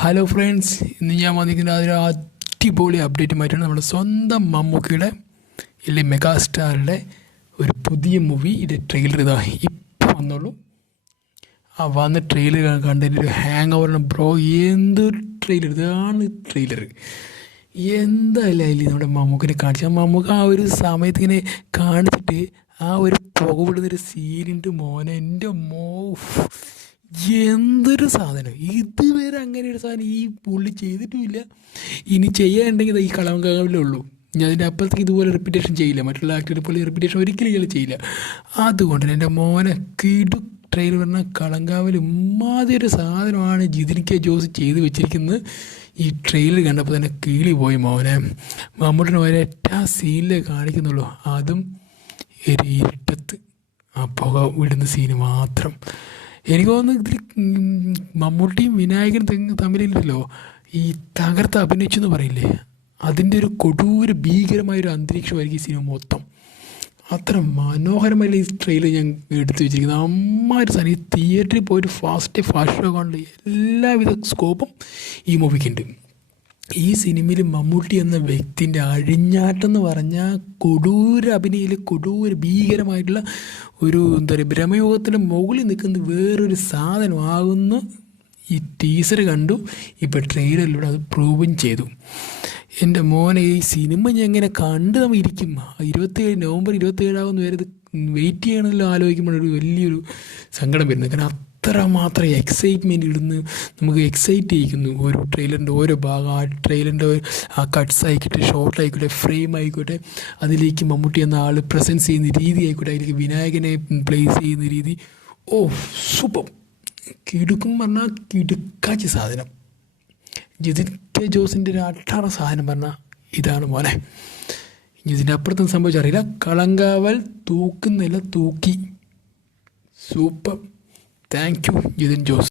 Hello friends ഇന്ന് ഞാൻ വന്നിരിക്കുന്ന അതൊരു അടിപൊളി അപ്ഡേറ്റുമായിട്ടാണ് നമ്മുടെ സ്വന്തം മമ്മൂക്കയുടെ ഇല്ലേ മെഗാസ്റ്റാറിന്റെ ഒരു പുതിയ മൂവി ഇത് ട്രെയിലർ ഇതാ. ഇപ്പോൾ വന്നുള്ളൂ ആ വന്ന ട്രെയിലർ കണ്ടതിന്റെ ഒരു ഹാങ് ഓവറാണ് ബ്രോ എന്തൊരു ട്രെയിലർ ഇതാണ് ട്രെയിലർ എന്തായാലും നമ്മുടെ മമ്മൂക്കിനെ കാണിച്ചു. മമ്മൂക്ക് ആ ഒരു സമയത്ത് ഇങ്ങനെ കാണിച്ചിട്ട് ആ ഒരു പുക വിടുന്നൊരു സീനുണ്ട് മോനെ എന്റെ മോ എന്തൊരു സാധനം? ഇതുവരെ അങ്ങനെ ഒരു സാധനം ഈ പുള്ളി ചെയ്തിട്ടുമില്ല. ഇനി ചെയ്യാനുണ്ടെങ്കിൽ ഈ കളവങ്കാവിലേ ഉള്ളൂ. ഞാൻ അതിന്റെ അപ്പുറത്തേക്ക് ഇതുപോലെ റിപ്പീറ്റേഷൻ ചെയ്യില്ല. മറ്റുള്ള ആക്ടറെ പോലെ റിപ്പീറ്റേഷൻ ഒരിക്കലും ഇയാൾ ചെയ്യില്ല. അതുകൊണ്ട് തന്നെ എന്റെ മോനെ കിടു ട്രെയിലർ പറഞ്ഞാൽ കളങ്കാവിൽ ഉമ്മാതി ഒരു സാധനമാണ് ജിതിൻ ജോസ് ചെയ്ത് വെച്ചിരിക്കുന്നത്. ഈ ട്രെയിലർ കണ്ടപ്പോൾ തന്നെ കീളി പോയി മോനെ. മമ്മൂട്ടിനെ ഒരൊറ്റ സീനിലേ കാണിക്കുന്നുള്ളൂ. അതും ഒരു ഇരുട്ടത്ത് ആ പുക വിടുന്ന സീന് മാത്രം. എനിക്ക് തോന്നുന്നു ഇതിൽ മമ്മൂട്ടിയും വിനായകനും തമ്മിലില്ലല്ലോ. ഈ തകർത്ത് അഭിനയിച്ചു എന്ന് പറയില്ലേ? അതിന്റെ ഒരു കൊടൂര ഭീകരമായൊരു അന്തരീക്ഷമായിരിക്കും ഈ സിനിമ മൊത്തം. അത്ര മനോഹരമായ ഈ ട്രെയിലർ ഞാൻ എടുത്തു വെച്ചിരിക്കുന്നത്. അമ്മാതിരി സാധനം. ഈ തിയേറ്ററിൽ പോയിട്ട് ഫാസ്റ്റ് ഫാഷൻ ഷോ കാണുന്ന എല്ലാവിധ സ്കോപ്പും ഈ മൂവിക്കുണ്ട് ഈ സിനിമയിൽ മമ്മൂട്ടി എന്ന വ്യക്തിന്റെ അഴിഞ്ഞാട്ടം എന്ന് പറഞ്ഞാൽ കൊടൂര അഭിനയിൽ കൊടൂര ഭീകരമായിട്ടുള്ള ഒരു എന്താ പറയുക ഭ്രമയോഗത്തിന്റെ മുകളിൽ നിൽക്കുന്ന വേറൊരു സാധനമാകുന്നു. ഈ ടീസർ കണ്ടു. ഇപ്പോൾ ട്രെയിലറിലൂടെ അത് പ്രൂവും ചെയ്തു. എന്റെ മോനെ ഈ സിനിമ ഞാൻ എങ്ങനെ കണ്ട് നമ്മൾ ഇരിക്കും. ഇരുപത്തേഴ് നവംബർ ഇരുപത്തേഴാവുന്ന വരെ ഇത് വെയിറ്റ് ചെയ്യണമല്ലോ ആലോചിക്കുമ്പോൾ ഒരു വലിയൊരു സങ്കടം വരുന്നത്. കാരണം അത്രമാത്രം എക്സൈറ്റ്മെന്റ് ഇടുന്നു. നമുക്ക് എക്സൈറ്റ് ചെയ്യിക്കുന്നു. ഓരോ ട്രെയിലറിന്റെ ഓരോ ഭാഗം ആ ട്രെയിലറിന്റെ ആ കട്ട്സ് ആയിക്കോട്ടെ ഷോർട്ട് ആയിക്കോട്ടെ ഫ്രെയിം ആയിക്കോട്ടെ അതിലേക്ക് മമ്മൂട്ടി എന്ന ആൾ പ്രസൻസ് ചെയ്യുന്ന രീതി ആയിക്കോട്ടെ അതിലേക്ക് വിനായകനെ പ്ലേസ് ചെയ്യുന്ന രീതി. ഓ സൂപ്പർ കിടുക്കും പറഞ്ഞാൽ കിടുക്കാച്ച സാധനം. ജിതിൻ കെ ജോസിന്റെ ഒരു അട്ടാറ സാധനം പറഞ്ഞാൽ ഇതാണ് മോനെ. ഇതിന്റെ അപ്പുറത്തും സംഭവിച്ചറിയില്ല കളങ്കാവൽ തൂക്കുന്നില്ല തൂക്കി. Super. Thank you Jithin Jose